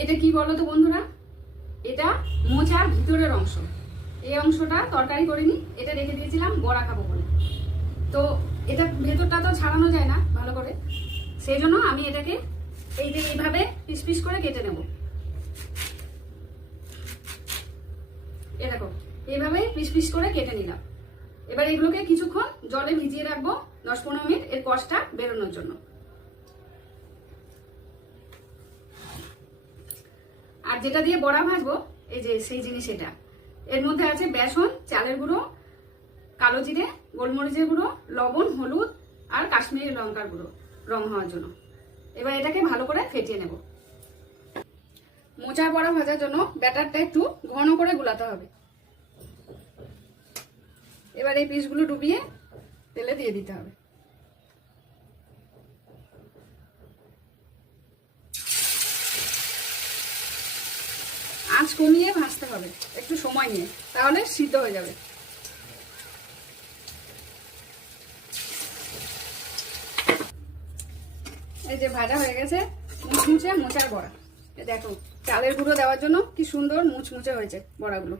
এটা কি বলো তো বন্ধুরা, এটা মোচার ভিতরের অংশ। এই অংশটা তরকারি করিনি, এটা রেখে দিয়েছিলাম বড়া খাবো বলে। তো এটা ভেতরটা তো ছাড়ানো যায় না ভালো করে, সেই জন্য আমি এটাকে এইভাবে পিস পিস করে কেটে নেব। এ দেখো, এইভাবে পিস পিস করে কেটে নিলাম। এবার এগুলোকে কিছুক্ষণ জলে ভিজিয়ে রাখবো 10-15 মিনিট, এর কষটা বেরোনোর জন্য। আর যেটা দিয়ে বড়া ভাজবো, এই যে সেই জিনিস, এটা এর মধ্যে আছে বেসন, চালের গুঁড়ো, কালো জিরে, গোলমরিচের গুঁড়ো, লবণ, হলুদ আর কাশ্মীরি লঙ্কার গুঁড়ো রং হওয়ার জন্য। এবার এটাকে ভালো করে ফেটিয়ে নেব। মোচার বড়া ভাজার জন্য ব্যাটারটা একটু ঘন করে গুলাতে হবে। এবার এই পিসগুলো ডুবিয়ে তেলে দিয়ে দিতে হবে। আঁচ কমিয়ে ভাজতে হবে একটু সময় নিয়ে, তাহলে সিদ্ধ হয়ে যাবে। এই যে ভাজা হয়ে গেছে মুচমুচে মোচার বড়া। দেখো, চালের গুঁড়ো দেওয়ার জন্য কি সুন্দর মুচমুচে হয়েছে বড়াগুলো।